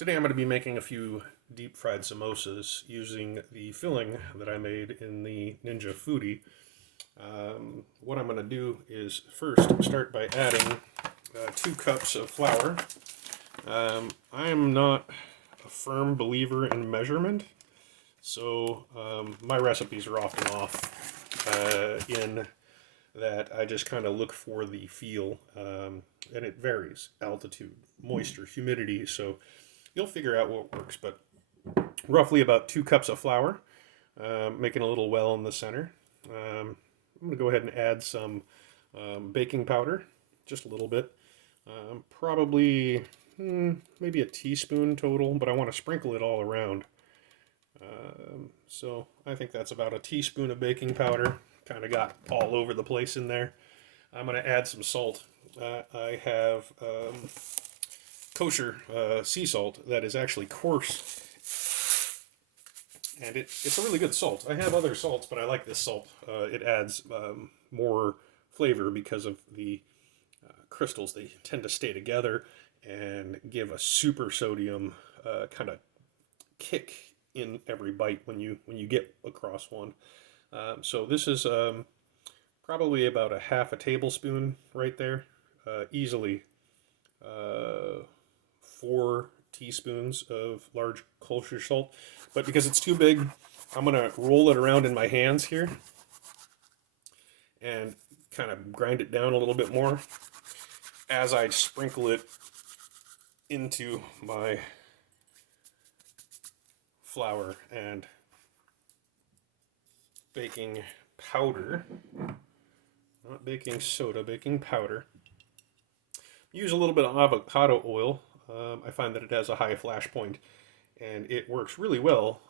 Today I'm going to be making a few deep fried samosas using the filling that I made in the Ninja Foodie. What I'm going to do is first start by adding 2 cups of flour. I am not a firm believer in measurement, so my recipes are often off in that I just kind of look for the feel, and it varies altitude, moisture, humidity, so you'll figure out what works. But roughly about 2 cups of flour, making a little well in the center. I'm going to go ahead and add some baking powder, just a little bit, probably maybe a teaspoon total, but I want to sprinkle it all around. So I think that's about a teaspoon of baking powder. Kind of got all over the place in there. I'm going to add some salt. I have kosher sea salt that is actually coarse, and it's a really good salt. I have other salts, but I like this salt. It adds more flavor because of the crystals. They tend to stay together and give a super sodium kind of kick in every bite when you get across one. So this is probably about a half a tablespoon right there, easily 4 teaspoons of large kosher salt. But because it's too big, I'm going to roll it around in my hands here and kind of grind it down a little bit more as I sprinkle it into my flour and baking powder. Not baking soda, baking powder. Use a little bit of avocado oil. I find that it has a high flash point and it works really well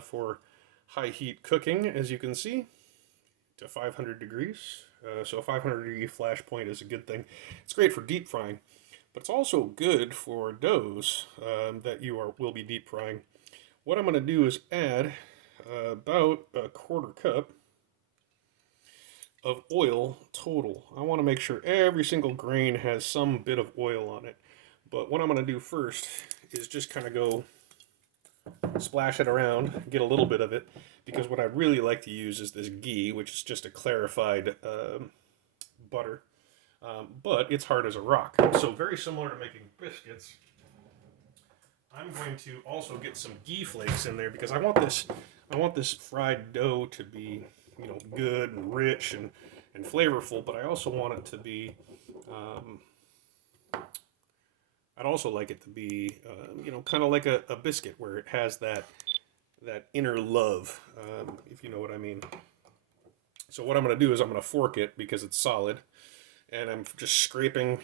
for high heat cooking, as you can see, to 500 degrees. So a 500-degree flash point is a good thing. It's great for deep frying, but it's also good for doughs that will be deep frying. What I'm going to do is add about a quarter cup of oil total. I want to make sure every single grain has some bit of oil on it. But what I'm going to do first is just kind of go splash it around, get a little bit of it, because what I really like to use is this ghee, which is just a clarified butter, but it's hard as a rock. So very similar to making biscuits, I'm going to also get some ghee flakes in there because I want this fried dough to be, good and rich and flavorful, but I also want it to be I'd also like it to be, kind of like a biscuit where it has that inner love, if you know what I mean. So what I'm going to do is I'm going to fork it because it's solid, and I'm just scraping.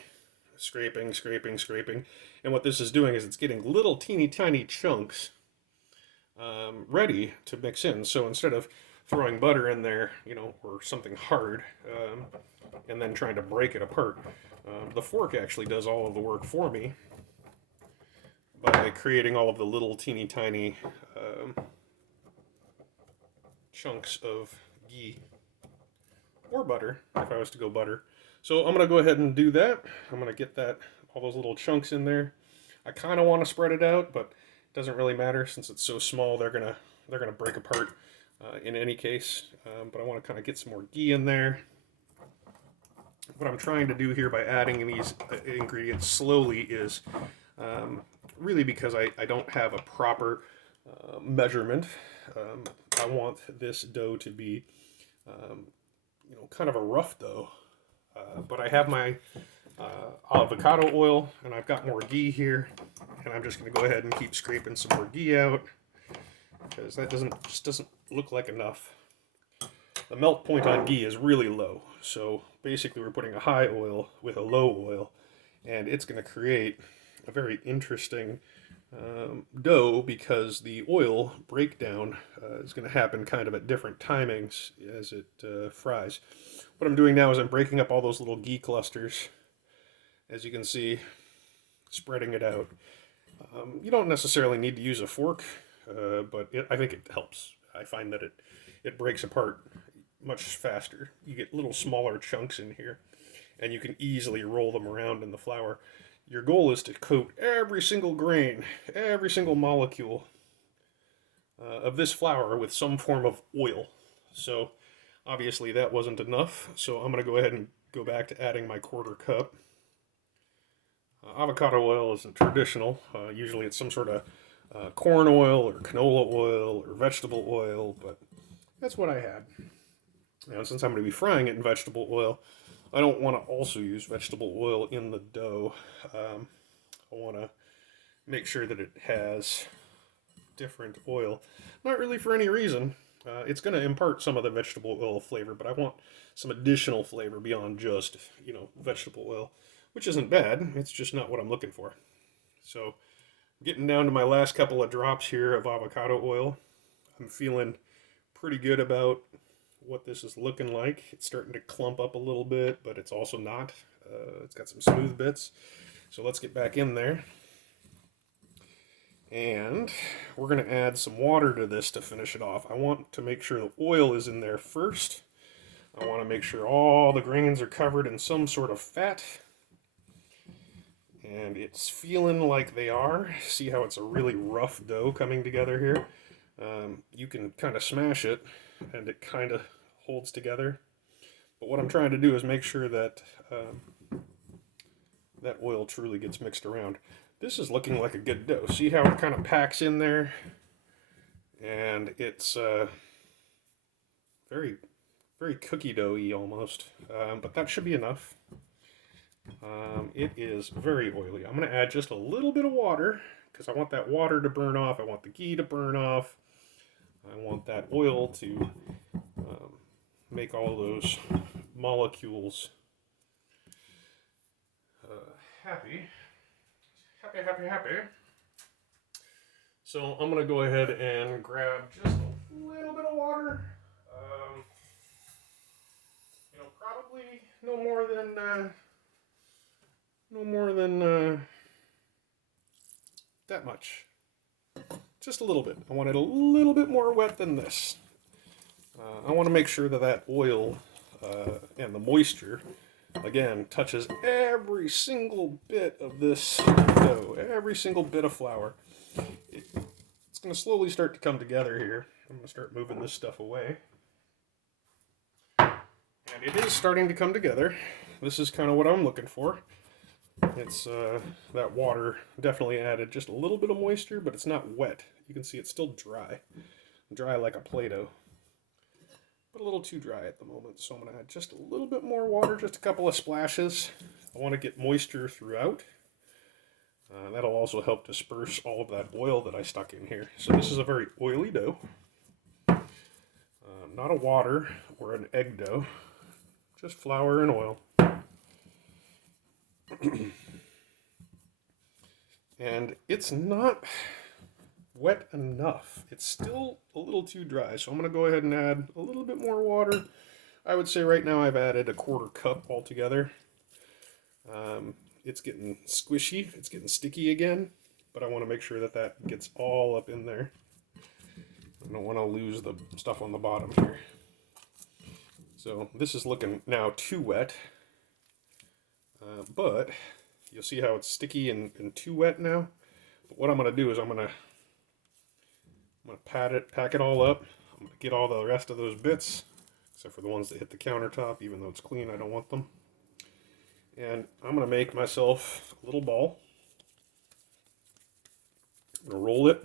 And what this is doing is it's getting little teeny tiny chunks ready to mix in. So instead of throwing butter in there, or something hard, and then trying to break it apart, the fork actually does all of the work for me by creating all of the little teeny tiny chunks of ghee or butter, if I was to go butter. So I'm going to go ahead and do that. I'm going to get all those little chunks in there. I kind of want to spread it out, but it doesn't really matter since it's so small. They're gonna break apart in any case. But I want to kind of get some more ghee in there. What I'm trying to do here by adding these ingredients slowly is really because I don't have a proper measurement. I want this dough to be, kind of a rough dough. But I have my avocado oil, and I've got more ghee here, and I'm just going to go ahead and keep scraping some more ghee out because that just doesn't look like enough. The melt point on ghee is really low, so basically we're putting a high oil with a low oil, and it's going to create a very interesting dough because the oil breakdown is going to happen kind of at different timings as it fries. What I'm doing now is I'm breaking up all those little ghee clusters, as you can see, spreading it out. You don't necessarily need to use a fork, but I think it helps. I find that it breaks apart much faster. You get little smaller chunks in here, and you can easily roll them around in the flour. your goal is to coat every single grain, every single molecule of this flour with some form of oil. So obviously that wasn't enough, so I'm going to go ahead and go back to adding my quarter cup. Avocado oil isn't traditional. Usually it's some sort of corn oil or canola oil or vegetable oil, but that's what I had. Now, since I'm going to be frying it in vegetable oil, I don't want to also use vegetable oil in the dough. I want to make sure that it has different oil. Not really for any reason. It's going to impart some of the vegetable oil flavor, but I want some additional flavor beyond just, vegetable oil, which isn't bad. It's just not what I'm looking for. So, getting down to my last couple of drops here of avocado oil. I'm feeling pretty good about what this is looking like. It's starting to clump up a little bit, but it's also not. It's got some smooth bits. So let's get back in there. And we're going to add some water to this to finish it off. I want to make sure the oil is in there first. I want to make sure all the grains are covered in some sort of fat. And it's feeling like they are. See how it's a really rough dough coming together here? You can kind of smash it and it kind of holds together. But what I'm trying to do is make sure that that oil truly gets mixed around. This is looking like a good dough. See how it kind of packs in there? And it's very, very cookie doughy almost. But that should be enough. It is very oily. I'm going to add just a little bit of water because I want that water to burn off. I want the ghee to burn off. I want that oil to make all those molecules happy. Happy. So I'm going to go ahead and grab just a little bit of water. Probably no more than that much. Just a little bit. I want it a little bit more wet than this. I want to make sure that oil and the moisture, again, touches every single bit of this dough, every single bit of flour. It's going to slowly start to come together here. I'm going to start moving this stuff away. And it is starting to come together. This is kind of what I'm looking for. It's that water definitely added just a little bit of moisture, but it's not wet. You can see it's still dry. Dry like a Play-Doh. But a little too dry at the moment, so I'm going to add just a little bit more water, just a couple of splashes. I want to get moisture throughout. That'll also help disperse all of that oil that I stuck in here. So this is a very oily dough. Not a water or an egg dough, just flour and oil. And it's not wet enough. It's still a little too dry, so I'm going to go ahead and add a little bit more water. I would say right now I've added a quarter cup altogether. It's getting squishy, it's getting sticky again, but I want to make sure that that gets all up in there. I don't want to lose the stuff on the bottom here. So this is looking now too wet, but you'll see how it's sticky and too wet now. But what I'm going to do is I'm going to pack it all up. I'm going to get all the rest of those bits, except for the ones that hit the countertop. Even though it's clean, I don't want them. And I'm going to make myself a little ball. I'm going to roll it,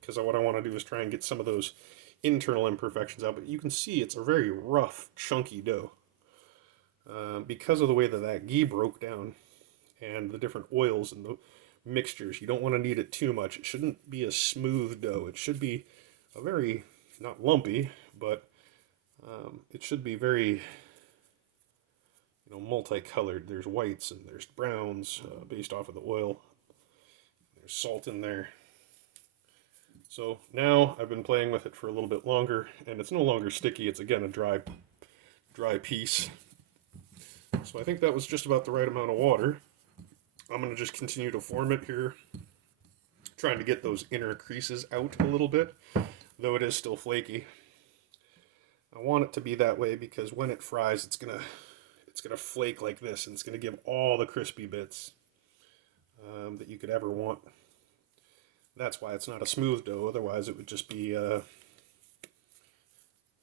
because what I want to do is try and get some of those internal imperfections out. But you can see it's a very rough, chunky dough. Because of the way that ghee broke down and the different oils and the mixtures, you don't want to knead it too much. It shouldn't be a smooth dough. It should be a very, not lumpy, but it should be very, multicolored. There's whites and there's browns based off of the oil. There's salt in there. So now I've been playing with it for a little bit longer, and it's no longer sticky. It's again a dry piece. So I think that was just about the right amount of water. I'm going to just continue to form it here, trying to get those inner creases out a little bit, though it is still flaky. I want it to be that way because when it fries, it's gonna flake like this, and it's gonna give all the crispy bits. that you could ever want. That's why it's not a smooth dough. Otherwise, it would just be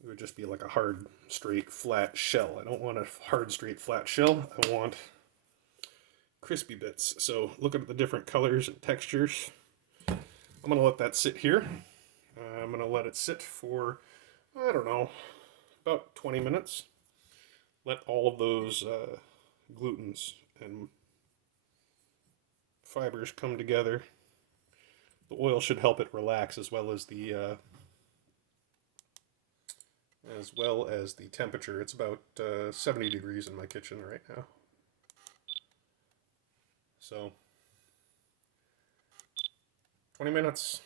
like a hard, straight, flat shell. I don't want a hard, straight, flat shell. I want crispy bits. So looking at the different colors and textures, I'm going to let that sit here. I'm going to let it sit for, I don't know, about 20 minutes. Let all of those glutens and fibers come together. The oil should help it relax, as well as the temperature. It's about 70 degrees in my kitchen right now. So 20 minutes.